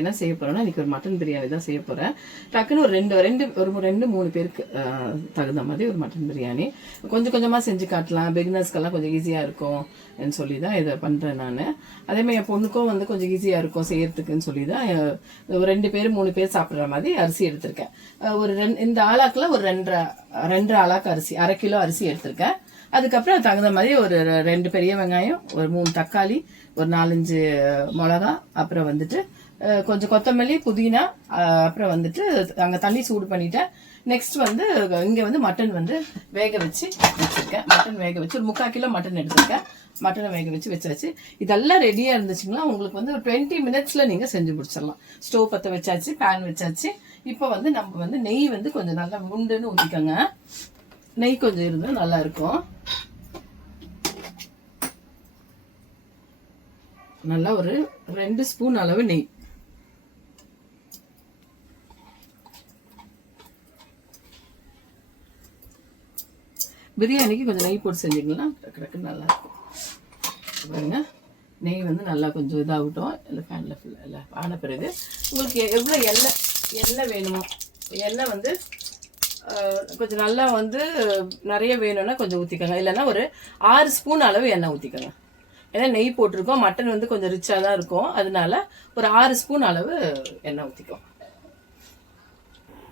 என்ன செய்ய போறேன்னா இன்னைக்கு ஒரு மட்டன் பிரியாணி தான் செய்ய போறேன். டக்குன்னு ஒரு ரெண்டு மூணு பேருக்கு தகுந்த மாதிரி ஒரு மட்டன் பிரியாணி கொஞ்சம் கொஞ்சமா செஞ்சு காட்டலாம், பிகினர்ஸ்க்கெல்லாம் கொஞ்சம் ஈஸியா இருக்கும் சொல்லி தான் இதை பண்றேன் நான். அதே மாதிரி என் பொண்ணுக்கும் வந்து கொஞ்சம் ஈஸியா இருக்கும் செய்யறதுக்குன்னு சொல்லி தான் ஒரு 2 பேர் 3 பேர் சாப்பிட்ற மாதிரி அரிசி எடுத்திருக்கேன். இந்த ஆளாக்குல ஒரு ரெண்டரை ஆளாக்கு அரிசி, 1/2 கிலோ அரிசி எடுத்திருக்கேன். அதுக்கப்புறம் தகுந்த மாதிரி ஒரு 2 பெரிய வெங்காயம், ஒரு 3 தக்காளி, ஒரு 4-5 மிளகா, அப்புறம் வந்துட்டு கொஞ்சம் கொத்தமல்லி, புதினா, அப்புறம் வந்துட்டு அங்கே தண்ணி சூடு பண்ணிட்டேன். நெக்ஸ்ட் வந்து இங்கே வந்து மட்டன் வந்து வேக வச்சு வச்சுருக்கேன். மட்டன் வேக வச்சு ஒரு 3/4 கிலோ மட்டன் எடுத்திருக்கேன். மட்டனை வேக வச்சு வச்சாச்சு. இதெல்லாம் ரெடியாக இருந்துச்சுங்களா உங்களுக்கு வந்து ஒரு 20 மினிட்ஸில் நீங்கள் செஞ்சு முடிச்சிடலாம். ஸ்டவ் பற்ற வச்சாச்சு, பேன் வச்சாச்சு. இப்போ வந்து நம்ம வந்து நெய் வந்து கொஞ்சம் நல்லா முண்டுன்னு ஊற்றிக்கோங்க. நெய் கொஞ்சம் இருந்தால் நல்லா இருக்கும். நல்லா ஒரு 2 ஸ்பூன் அளவு நெய். பிரியாணிக்கு கொஞ்சம் நெய் போட்டு செஞ்சிங்கன்னா டக்கு நல்லா இருக்கும். பாருங்க, நெய் வந்து நல்லா கொஞ்சம் இதாகட்டும். இல்லை ஃபேனில் ஃபுல்லாக ஆன பிறகு உங்களுக்கு எவ்வளோ எண்ணெய் வேணுமோ, எண்ணெய் வந்து கொஞ்சம் நல்லா வந்து நிறைய வேணும்னா கொஞ்சம் ஊற்றிக்கோங்க. இல்லைன்னா ஒரு 6 ஸ்பூன் அளவு எண்ணெய் ஊற்றிக்கோங்க. ஏன்னா நெய் போட்டிருக்கோம், மட்டன் வந்து கொஞ்சம் ரிச்சாக தான் இருக்கும். அதனால ஒரு 6 ஸ்பூன் அளவு எண்ணெய் ஊற்றிக்கோங்க.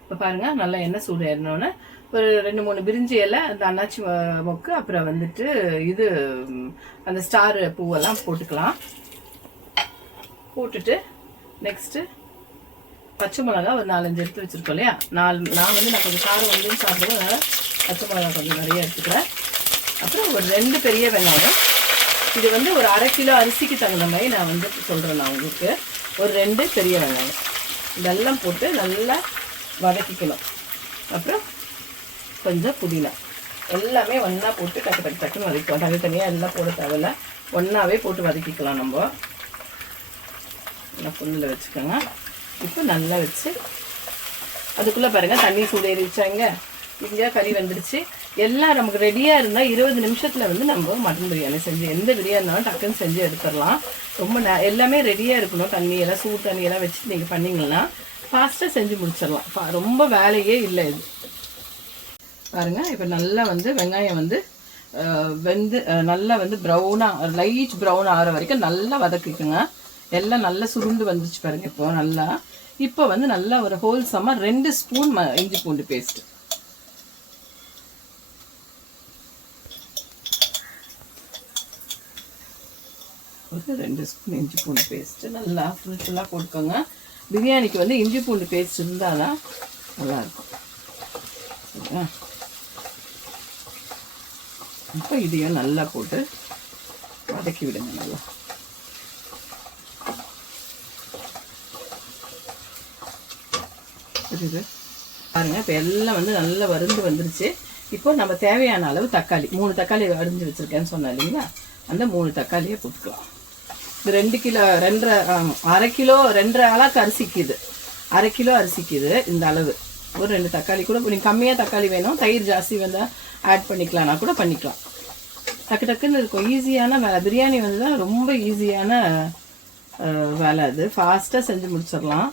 இப்போ பாருங்க, நல்லா எண்ணெய் சூடு ஏறினோன்னே ஒரு 2-3 பிரிஞ்சி இலை, அந்த அன்னாச்சி மொக்கு, அப்புறம் வந்துட்டு இது அந்த ஸ்டார் பூவெல்லாம் போட்டுக்கலாம். போட்டுட்டு நெக்ஸ்ட்டு பச்சை மிளகா ஒரு 4-5 எடுத்து வச்சுருக்கோம் இல்லையா. நான் கொஞ்சம் காரம் வந்து சாப்பிடுவோம், அதனால் பச்சை மிளகா கொஞ்சம் நிறைய எடுத்துக்கிறேன். அப்புறம் ஒரு 2 பெரிய வெங்காயம். இது வந்து ஒரு 1/2 கிலோ அரிசிக்கு தகுந்த மாதிரி நான் வந்து சொல்கிறேன். நான் உங்களுக்கு ஒரு 2 பெரிய வெங்காயம் இதெல்லாம் போட்டு நல்லா வதக்கிக்கணும். அப்புறம் கொஞ்சம் புதினா, எல்லாமே ஒன்றா போட்டு டக்குன்னு வதக்கிக்கலாம். தனித்தனியாக எல்லாம் போட தேவையில்ல, ஒன்றாவே போட்டு வதக்கிக்கலாம். நம்ம நல்லா ஃபுல்லில் வச்சுக்கோங்க. இப்போ நல்லா வச்சு அதுக்குள்ளே பாருங்கள் தண்ணி சூடேறிச்சாங்க, இங்கே கறி வந்துடுச்சு. எல்லாம் நமக்கு ரெடியாக இருந்தால் 20 நிமிஷத்தில் வந்து நம்ம மட்டன் பிரியாணி செஞ்சு, எந்த பிரியாணி இருந்தாலும் டக்குன்னு செஞ்சு எடுத்துடலாம். ரொம்ப எல்லாமே ரெடியாக இருக்கணும். தண்ணியெல்லாம் சூடு தண்ணியெல்லாம் வச்சு நீங்கள் பண்ணிங்கன்னா ஃபாஸ்ட்டாக செஞ்சு முடிச்சிடலாம். ரொம்ப வேலையே இல்லை இது. பாருங்கள், இப்போ நல்லா வந்து வெங்காயம் வந்து வெந்து நல்லா வந்து ப்ரௌனாக, லைட் ப்ரௌன் ஆகிற வரைக்கும் நல்லா வதக்கிக்குங்க. எல்லாம் நல்லா சுருண்டு வந்துச்சு பாருங்கள். இப்போ வந்து நல்லா ஒரு ஹோல்சமாக 2 ஸ்பூன் இஞ்சி பூண்டு பேஸ்ட், ஒரு 2 ஸ்பூன் இஞ்சி பூண்டு பேஸ்ட்டு நல்லா ஃபுல்லாக போட்டுக்கோங்க. பிரியாணிக்கு வந்து இஞ்சி பூண்டு பேஸ்ட் இருந்தால் தான் நல்லாயிருக்கும். சரிங்களா? இப்போ இதையும் நல்லா போட்டு வதக்கி விடுங்க. நல்லா புரியுது பாருங்க. இப்போ எல்லாம் வந்து நல்லா வறுந்து வந்துருச்சு. இப்போ நம்ம தேவையான அளவு தக்காளி, 3 தக்காளி அரிஞ்சு வச்சுருக்கேன்னு சொன்னேன் இல்லைங்களா, அந்த 3 தக்காளியை போட்டுக்கலாம். இது 2 கிலோ 1/2 கிலோ 2.5 ஆளாக்கு அரிசிக்குது, 1/2 கிலோ அரிசிக்குது இந்த அளவு. ஒரு 2 தக்காளி கூட நீங்கள் கம்மியாக தக்காளி வேணும், தயிர் ஜாஸ்தி வந்தால் ஆட் பண்ணிக்கலாம்னா கூட பண்ணிக்கலாம். டக்குன்னு இருக்கும். ஈஸியான வேலை பிரியாணி வந்து தான் ரொம்ப ஈஸியான வேலை. அது ஃபாஸ்ட்டாக செஞ்சு முடிச்சிடலாம்.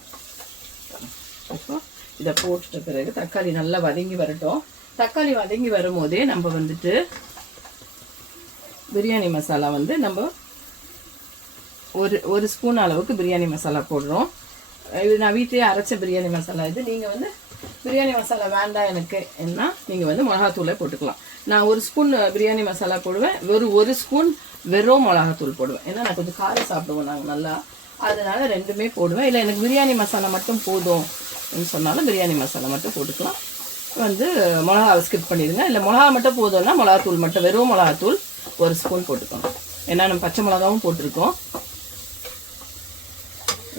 இப்போ இதை போட்டுட்ட பிறகு தக்காளி நல்லா வதங்கி வரட்டும். தக்காளி வதங்கி வரும்போதே நம்ம வந்துட்டு பிரியாணி மசாலா வந்து நம்ம ஒரு ஸ்பூன் அளவுக்கு பிரியாணி மசாலா போடுறோம். இது நான் வீட்டிலேயே அரைச்ச பிரியாணி மசாலா. இது நீங்கள் வந்து பிரியாணி மசாலா வேண்டாம் எனக்கு என்ன, நீங்கள் வந்து மிளகாத்தூளை போட்டுக்கலாம். நான் 1 ஸ்பூன் பிரியாணி மசாலா போடுவேன், 1 ஸ்பூன் வெறும் மிளகாத்தூள் போடுவேன். ஏன்னா நான் கொஞ்சம் காரம் சாப்பிடுவோம் நாங்கள் நல்லா, அதனால 2மே போடுவேன். இல்லை எனக்கு பிரியாணி மசாலா மட்டும் போதும் சொன்னாலும் பிரியாணி மசாலா மட்டும் போட்டுக்கலாம். வந்து மிளகாவை ஸ்கிப் பண்ணிடுங்க. இல்லை மிளகா மட்டும் போதும்னா மிளகாத்தூள் மட்டும், வெறும் மிளகாத்தூள் 1 ஸ்பூன் போட்டுக்கணும். ஏன்னா நம்ம பச்சை மிளகாவும் போட்டிருக்கோம்.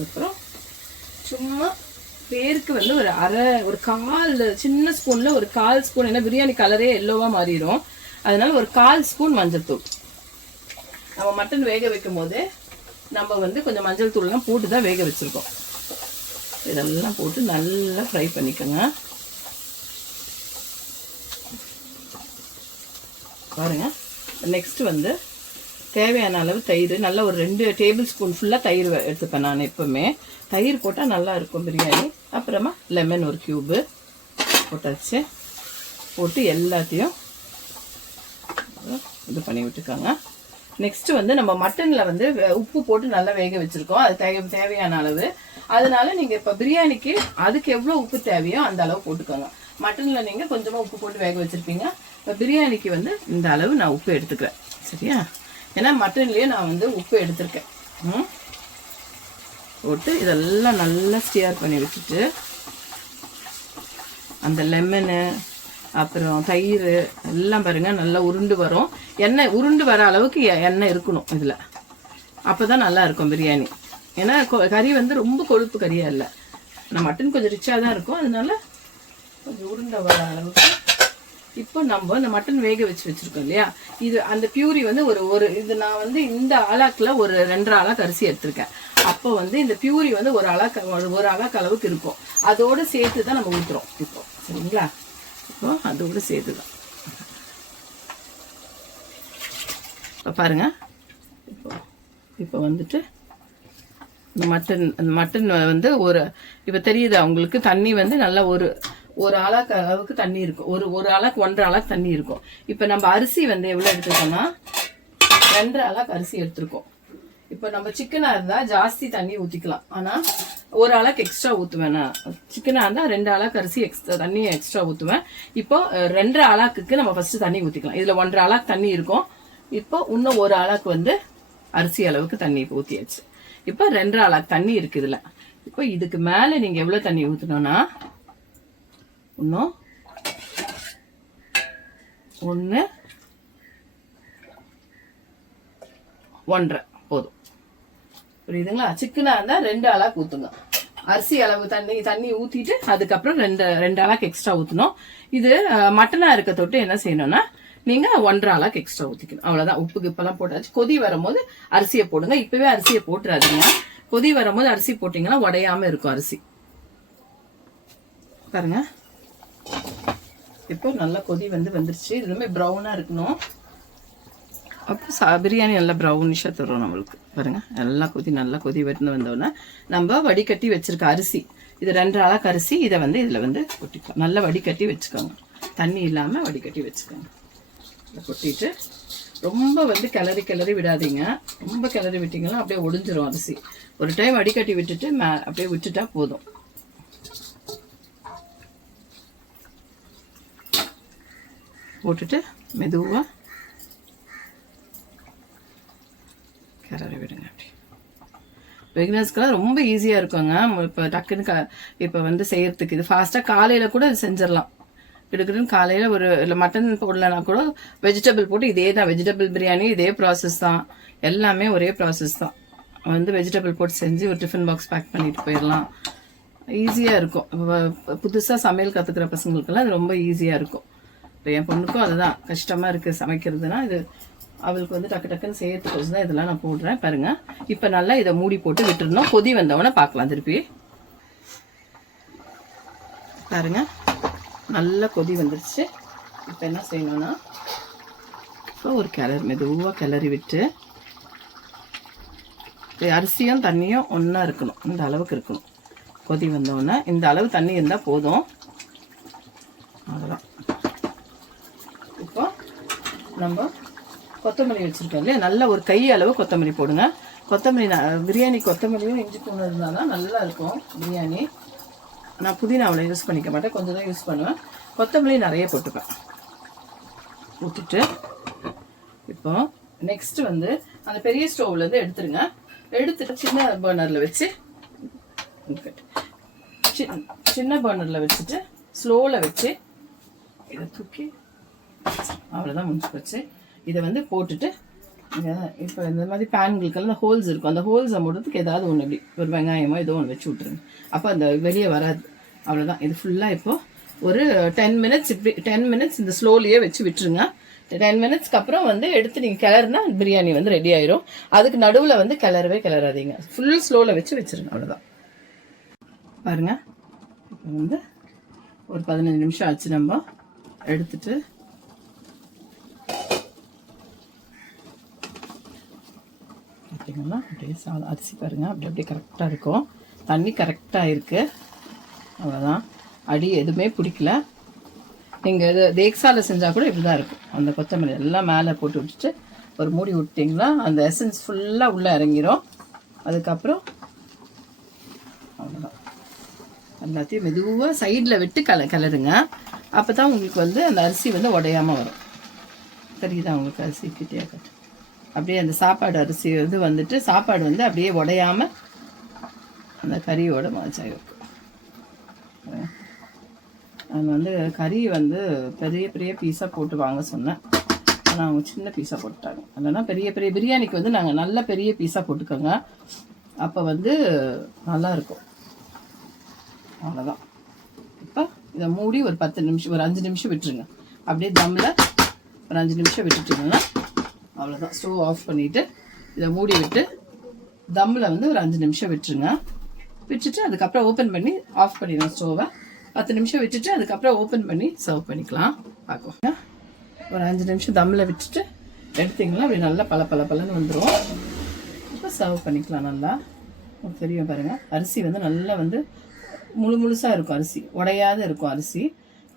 அப்புறம் சும்மா பேருக்கு வந்து ஒரு கால் சின்ன ஸ்பூனில் ஒரு 1/4 ஸ்பூன், ஏன்னா பிரியாணி கலரே எல்லோவாக மாறிடும், அதனால ஒரு 1/4 ஸ்பூன் மஞ்சள் தூள். நம்ம மட்டன் வேக வைக்கும் போது நம்ம வந்து கொஞ்சம் மஞ்சள் தூள்லாம் போட்டு தான் வேக வச்சுருக்கோம். இதெல்லாம் போட்டு நல்லா ஃப்ரை பண்ணிக்கோங்க. பாருங்க, நெக்ஸ்ட் வந்து தேவையான அளவு தயிர், நல்லா ஒரு 2 டேபிள் ஸ்பூன் ஃபுல்லாக தயிர் எடுத்துப்பேன் நான் எப்போவுமே. தயிர் போட்டால் நல்லா இருக்கும் பிரியாணி. அப்புறமா லெமன் ஒரு க்யூபு போட்டாச்சு. போட்டு எல்லாத்தையும் இது பண்ணி விட்டுக்கோங்க. நெக்ஸ்ட்டு வந்து நம்ம மட்டனில் வந்து உப்பு போட்டு நல்லா வேக வச்சுருக்கோம். அது தேவையான அளவு. அதனால நீங்கள் இப்போ பிரியாணிக்கு அதுக்கு எவ்வளோ உப்பு தேவையோ அந்த அளவு போட்டுக்கோங்க. மட்டனில் நீங்கள் கொஞ்சமாக உப்பு போட்டு வேக வச்சுருப்பீங்க. இப்போ பிரியாணிக்கு வந்து இந்த அளவு நான் உப்பு எடுத்துக்கிறேன். சரியா? ஏன்னா மட்டன்லேயே நான் வந்து உப்பு எடுத்துருக்கேன். போட்டு இதெல்லாம் நல்லா ஸ்டியர் பண்ணி வச்சுட்டு அந்த லெமனு அப்புறம் தயிர் எல்லாம் பாருங்கள் நல்லா உருண்டு வரும். எண்ணெய் உருண்டு வர அளவுக்கு எண்ணெய் இருக்கணும் இதில். அப்போ தான் நல்லா இருக்கும் பிரியாணி. ஏன்னா கறி வந்து ரொம்ப கொழுப்பு கறியாக இல்லை. நான் மட்டன் கொஞ்சம் ரிச்சாக தான் இருக்கும். அதனால கொஞ்சம் உருண்டை வர அளவுக்கு. இப்போ நம்ம இந்த மட்டன் வேக வச்சுருக்கோம் இல்லையா, இது அந்த பியூரி வந்து ஒரு இது நான் வந்து இந்த ஆளாக்கில் ஒரு 2.5 ஆளாக்கு அரிசி எடுத்திருக்கேன். அப்போ வந்து இந்த பியூரி வந்து ஒரு ஆளாக்கு அளவுக்கு இருக்கும். அதோடு சேர்த்து தான் நம்ம ஊற்றுறோம் இப்போ. சரிங்களா? இப்போ அதோடு சேர்த்து தான் இப்போ பாருங்கள். இப்போ வந்துட்டு இந்த மட்டன் வந்து இப்போ தெரியுது அவங்களுக்கு தண்ணி வந்து நல்லா ஒரு ஆளாக்கு அளவுக்கு தண்ணி இருக்கும். ஒரு ஆளாக்கு 1.5 ஆளாக்கு தண்ணி இருக்கும். இப்போ நம்ம அரிசி வந்து எவ்வளோ எடுத்துருக்கோம்னா 2.5 ஆளாக்கு அரிசி எடுத்துருக்கோம். இப்போ நம்ம சிக்கனாக இருந்தால் ஜாஸ்தி தண்ணி ஊற்றிக்கலாம். ஆனால் ஒரு ஆளாக்கு எக்ஸ்ட்ரா ஊற்றுவேன். நான் சிக்கனாக இருந்தால் 2 ஆளாக்கு அரிசி தண்ணியை எக்ஸ்ட்ரா ஊற்றுவேன். இப்போ 2.5 ஆளாக்கு நம்ம ஃபஸ்ட்டு தண்ணி ஊற்றிக்கலாம். இதில் 1.5 ஆளாக்கு தண்ணி இருக்கும். இப்போ இன்னும் ஒரு ஆளாக்கு வந்து அரிசி அளவுக்கு தண்ணி இப்போ ஊற்றியாச்சு. இப்போ 2.5 ஆளாக்கு தண்ணி இருக்குது இதில். இப்போ இதுக்கு மேலே நீங்கள் எவ்வளோ தண்ணி ஊற்றணும்னா இன்னும் 1 1.5 போதும். புரியுதுங்களா? சிக்கனாக இருந்தால் 2 ஆளாக்கு ஊற்றுங்க. அரிசி அளவு தண்ணி ஊற்றிட்டு அதுக்கப்புறம் 2 ஆளாக்கு எக்ஸ்ட்ரா ஊற்றணும். இது மட்டனாக இருக்க தொட்டு என்ன செய்யணும்னா நீங்கள் 1.5 ஆளாக்கு எக்ஸ்ட்ரா ஊற்றிக்கணும். அவ்வளோதான். உப்புக்கு இப்போலாம் போட்டாச்சு. கொதி வரும்போது அரிசியை போடுங்க. இப்போவே அரிசியை போட்டுறாதீங்க. கொதி வரும்போது அரிசி போட்டிங்கன்னா உடையாமல் இருக்கும் அரிசி. பாருங்க. இப்போ நல்லா கொதி வந்துருச்சு. இதுவுமே ப்ரௌனாக இருக்கணும். அப்போ பிரியாணி நல்லா ப்ரௌனிஷாக தரும் நம்மளுக்கு. பாருங்க, நல்லா கொதி வந்தோடனே நம்ம வடிகட்டி வச்சிருக்க அரிசி, இது 2.5 ஆளாக்கு அரிசி, இதை வந்து இதில் வந்து கொட்டிக்கலாம். நல்லா வடிகட்டி வச்சுக்கோங்க. தண்ணி இல்லாமல் வடிகட்டி வச்சுக்கோங்க. இதை கொட்டிட்டு ரொம்ப வந்து கிளறி விடாதீங்க. ரொம்ப கிளறி விட்டிங்கன்னா அப்படியே ஒடிஞ்சிரும் அரிசி. ஒரு டைம் வடிகட்டி விட்டுட்டு அப்படியே விட்டுட்டா போதும். போட்டுட்டு மெதுவாக கிளறி விடுங்க. அப்படி பிகினர்ஸ்க்கெல்லாம் ரொம்ப ஈஸியாக இருக்குங்க. இப்போ டக்குன்னு இப்போ வந்து செய்யறதுக்கு இது ஃபாஸ்ட்டாக காலையில் கூட இது செஞ்சிடலாம். கிடுக்குன்னு காலையில் இல்லை மட்டன் போடலன்னா கூட வெஜிடபிள் போட்டு இதே தான். வெஜிடபிள் பிரியாணி இதே ப்ராசஸ் தான். எல்லாமே ஒரே ப்ராசஸ் தான். வந்து வெஜிடபிள் போட்டு செஞ்சு ஒரு டிஃபன் பாக்ஸ் பேக் பண்ணிட்டு போயிடலாம். ஈஸியாக இருக்கும். புதுசாக சமையல் கற்றுக்கிற பசங்களுக்கெல்லாம் அது ரொம்ப ஈஸியாக இருக்கும். இப்போ என் பொண்ணுக்கும் அதுதான் கஷ்டமாக இருக்குது சமைக்கிறதுனா. இது அவளுக்கு வந்து டக்குன்னு செய்யறதுக்கு தான் இதெல்லாம் நான் போடுறேன். பாருங்கள், இப்போ நல்லா இதை மூடி போட்டு விட்டுருந்தோம். கொதி வந்தவொடனே பார்க்கலாம். திருப்பி பாருங்கள், நல்லா கொதி வந்துருச்சு. இப்போ என்ன செய்யணும்னா இப்போ ஒரு மெதுவாக கிளறி விட்டு அரிசியும் தண்ணியும் ஒன்றா இருக்கணும். இந்த அளவுக்கு இருக்கணும். கொதி வந்தோடனே இந்த அளவு தண்ணி இருந்தால் போதும். அவ்வளோதான். இப்போ நம்ம கொத்தமல்லி வச்சுருக்கோம் இல்லையா, நல்ல ஒரு கை அளவு கொத்தமல்லி போடுங்க. கொத்தமல்லி பிரியாணி கொத்தமல்லியும் இஞ்சி பூண்டு இருந்தால் தான் நல்லா இருக்கும் பிரியாணி. நான் புதினா அவ்வளோ யூஸ் பண்ணிக்க மாட்டேன், கொஞ்சம் தான் யூஸ் பண்ணுவேன். கொத்தமல்லி நிறைய போட்டுப்பேன். ஊற்றிட்டு இப்போ நெக்ஸ்ட்டு வந்து அந்த பெரிய ஸ்டவ்லேருந்து எடுத்துருங்க. எடுத்துட்டு சின்ன பர்னரில் வச்சு சின்ன பர்னரில் வச்சுட்டு ஸ்லோவில் வச்சு இதை தூக்கி அவ்வளோதான் முடிச்சு வச்சு இதை வந்து போட்டுட்டு இப்போ இந்த மாதிரி பேன்களுக்கெல்லாம் ஹோல்ஸ் இருக்கும். அந்த ஹோல்ஸை மூடுறதுக்கு ஏதாவது ஒன்று இப்படி ஒரு வெங்காயமோ ஏதோ ஒன்று வச்சு விட்ருங்க. அப்போ அந்த வெளியே வராது. அவ்வளோதான். இது ஃபுல்லாக இப்போது ஒரு 10 மினிட்ஸ் இப்படி 10 மினிட்ஸ் இந்த ஸ்லோலியே வச்சு விட்டுருங்க. 10 மினிட்ஸ்க்கு அப்புறம் வந்து எடுத்து நீங்கள் கிளறுனா பிரியாணி வந்து ரெடி ஆயிரும். அதுக்கு நடுவில் வந்து கிளறாதீங்க. ஃபுல் ஸ்லோவில் வச்சுருங்க. அவ்வளோதான். பாருங்கள், இப்போ வந்து ஒரு 15 நிமிஷம் ஆச்சு. நம்ம எடுத்துட்டு விட்டிங்கன்னா அப்படியே அரிசி பாருங்கள் அப்படி அப்படியே கரெக்டாக இருக்கும். தண்ணி கரெக்டாக இருக்குது. அவ்வளோதான். அடி எதுவுமே பிடிக்கல. நீங்கள் இது தேக்ஸாவில் செஞ்சால் கூட இப்படி தான் இருக்கும். அந்த கொத்தமல்லி எல்லாம் மேலே போட்டு விட்டுட்டு ஒரு மூடி விட்டிங்களா அந்த எசன்ஸ் ஃபுல்லாக உள்ளே இறங்கிரும். அதுக்கப்புறம் அவ்வளோதான். எல்லாத்தையும் மெதுவாக சைடில் விட்டு கிளறுங்க. அப்போ தான் உங்களுக்கு வந்து அந்த அரிசி வந்து உடையாமல் வரும். தெரியுதா உங்களுக்கு? அரிசி கிட்டே கட்டு அப்படியே அந்த சாப்பாடு அரிசி வந்து வந்துட்டு சாப்பாடு வந்து அப்படியே உடையாமல் அந்த கறியோட மச்சாக இருக்கும். நான் வந்து கறி வந்து பெரிய பெரிய பீஸாக போட்டு வாங்க சொன்னேன். ஆனால் அவங்க சின்ன பீஸாக போட்டுட்டாங்க. இல்லைன்னா பெரிய பெரிய பிரியாணிக்கு வந்து நாங்கள் நல்ல பெரிய பீஸாக போட்டுக்கோங்க. அப்போ வந்து நல்லாயிருக்கும். அவ்வளோதான். இப்போ இதை மூடி ஒரு 10 நிமிஷம் ஒரு 5 நிமிஷம் விட்டுருங்க. அப்படியே தம்மில் ஒரு 5 நிமிஷம் விட்டுட்டிங்கன்னா அவ்வளோதான். ஸ்டவ் ஆஃப் பண்ணிவிட்டு இதை மூடி விட்டு தம்மில் வந்து ஒரு 5 நிமிஷம் விட்டுருங்க. விட்டுட்டு அதுக்கப்புறம் ஓப்பன் பண்ணி ஆஃப் பண்ணிடுவோம் ஸ்டோவை. 10 நிமிஷம் விட்டுட்டு அதுக்கப்புறம் ஓப்பன் பண்ணி சர்வ் பண்ணிக்கலாம். பார்க்கலாம். ஒரு 5 நிமிஷம் தம்மில் விட்டுட்டு எடுத்திங்கன்னா அப்படி நல்லா பலன்னு வந்துடும். இப்போ சர்வ் பண்ணிக்கலாம். நல்லா தெரியும் பாருங்கள். அரிசி வந்து நல்லா வந்து முழுசாக இருக்கும். அரிசி உடையாத இருக்கும். அரிசி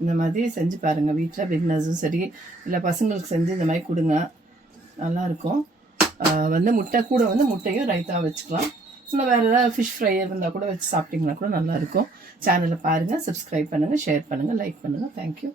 இந்த மாதிரி செஞ்சு பாருங்கள் வீட்டில். பிகினர்ஸும் சரி இல்லை பசங்களுக்கு செஞ்சு இந்த மாதிரி கொடுங்க. நல்லாயிருக்கும். வந்து முட்டை கூட வந்து முட்டையும் ரைத்தா வச்சுக்கலாம். இன்னும் வேறு ஏதாவது ஃபிஷ் ஃப்ரை இருந்தால் கூட வச்சு சாப்பிட்டிங்கன்னா கூட நல்லாயிருக்கும். சேனலை பாருங்கள், சப்ஸ்கிரைப் பண்ணுங்கள், ஷேர் பண்ணுங்கள், லைக் பண்ணுங்கள். தேங்க்யூ.